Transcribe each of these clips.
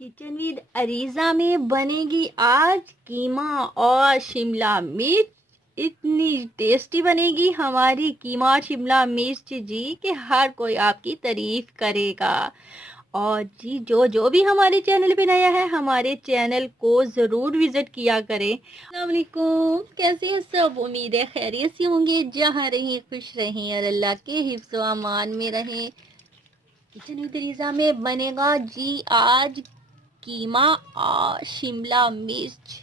Kitchen with अरीजा में बनेगी आज कीमा और शिमला मिर्च। इतनी टेस्टी बनेगी हमारी कीमा और शिमला मिर्च जी कि हर कोई आपकी तारीफ करेगा। और जी जो जो भी हमारे चैनल पे नया है हमारे चैनल को ज़रूर विज़िट किया करें। अस्सलाम वालेकुम, कैसे हैं सब? उम्मीद है खैरियत से होंगे, जहाँ रहें खुश रहें और अल्लाह के हिफ्ज़ व अमान में रहें। किचन विद अरीजा में बनेगा जी आज कीमा और शिमला मिर्च।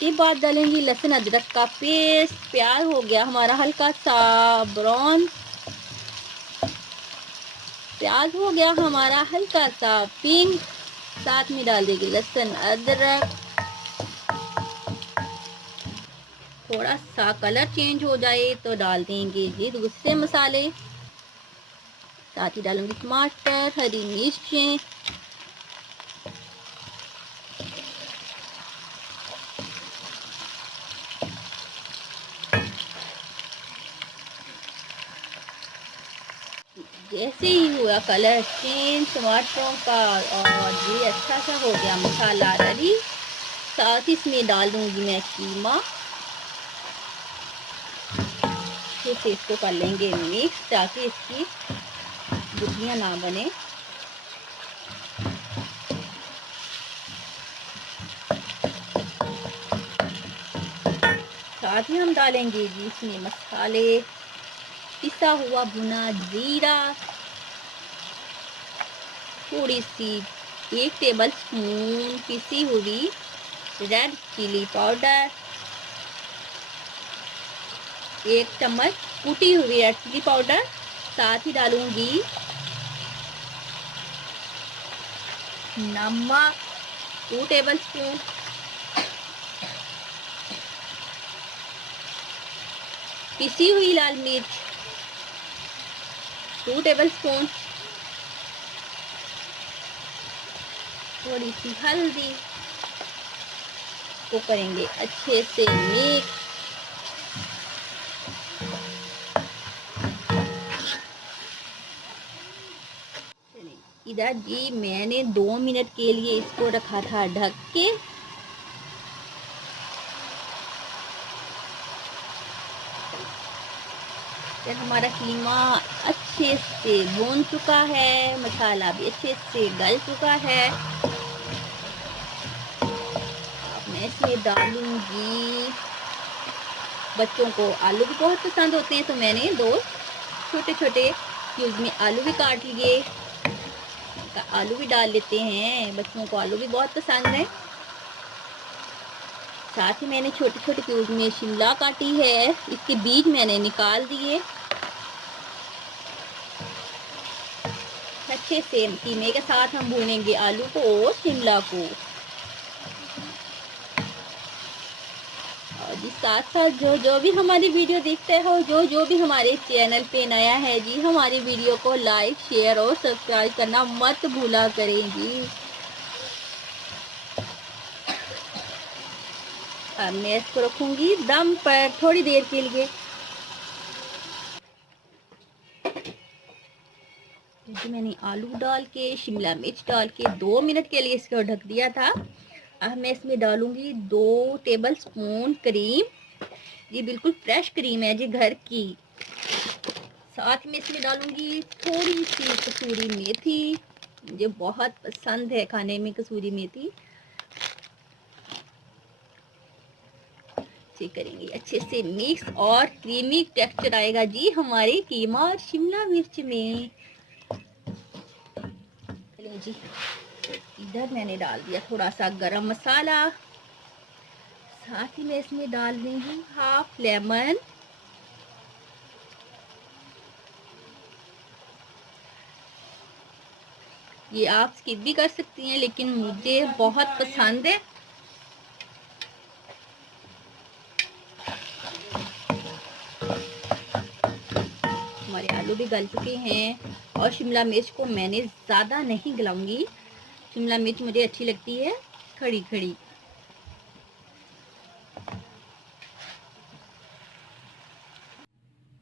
के बाद डालेंगे लहसुन अदरक का पेस्ट। प्याज हो गया हमारा हल्का सा ब्राउन, प्याज हो गया हमारा हल्का सा पिंक। साथ में डाल देंगे लहसुन अदरक। थोड़ा सा कलर चेंज हो जाए तो डाल देंगे जी दूसरे मसाले। साथ ही डालूंगी टमाटर, हरी मिर्चें, जैसे ही हुआ कलर चेंज टमाटरों का और ये अच्छा सा हो गया मसाला रेडी। साथ ही इसमें डाल दूंगी मैं कीमा। फिर से इसको कर लेंगे मिक्स ताकि इसकी गुठलियाँ ना बने। साथ ही हम डालेंगे जी इसमें मसाले, पिसा हुआ भुना जीरा, थोड़ी सी 1 टेबल स्पून पिसी हुई रेड चिली पाउडर, 1 चम्मच कुटी हुई रेड चिली पाउडर। साथ ही डालूंगी नमक 2 टेबल स्पून, पिसी हुई लाल मिर्च 2 टेबल स्पून, थोड़ी सी हल्दी को करेंगे अच्छे से मिक्स। इधर जी मैंने 2 मिनट के लिए इसको रखा था ढक के। फिर हमारा कीमा अच्छे से भून चुका है, मसाला भी अच्छे से गल चुका है। अब मैं इसमें डालूंगी, बच्चों को आलू भी बहुत पसंद होते हैं तो मैंने 2 छोटे छोटे क्यूब में आलू भी काट लिए। आलू भी डाल लेते हैं, बच्चों को आलू भी बहुत पसंद है। साथ ही मैंने छोटे छोटे क्यूब में शिमला काटी है, इसके बीज मैंने निकाल दिए। अच्छे से कीमे के साथ हम भूनेंगे आलू को और शिमला को। और जी साथ साथ जो जो भी हमारी वीडियो देखते हो, जो जो भी हमारे चैनल पे नया है जी, हमारी वीडियो को लाइक शेयर और सब्सक्राइब करना मत भूला करें जी। अब मैं इसको रखूंगी दम पर थोड़ी देर के लिए। जी मैंने आलू डाल के शिमला मिर्च डाल के 2 मिनट के लिए इसको ढक दिया था। अब मैं इसमें डालूंगी 2 टेबल स्पून क्रीम। ये बिल्कुल फ्रेश क्रीम है जी, घर की। साथ में इसमें डालूंगी थोड़ी सी कसूरी मेथी, मुझे बहुत पसंद है खाने में कसूरी मेथी। करेंगे अच्छे से मिक्स और क्रीमी टेक्सचर आएगा जी हमारे कीमा और शिमला मिर्च में। जी इधर मैंने डाल दिया थोड़ा सा गरम मसाला। साथ ही मैं इसमें डाल दूंगी हाफ लेमन। ये आप स्किप भी कर सकती हैं लेकिन मुझे बहुत पसंद है। हमारे आलू भी गल चुके हैं और शिमला मिर्च को मैंने ज़्यादा नहीं गलाऊंगी। शिमला मिर्च मुझे अच्छी लगती है खड़ी खड़ी।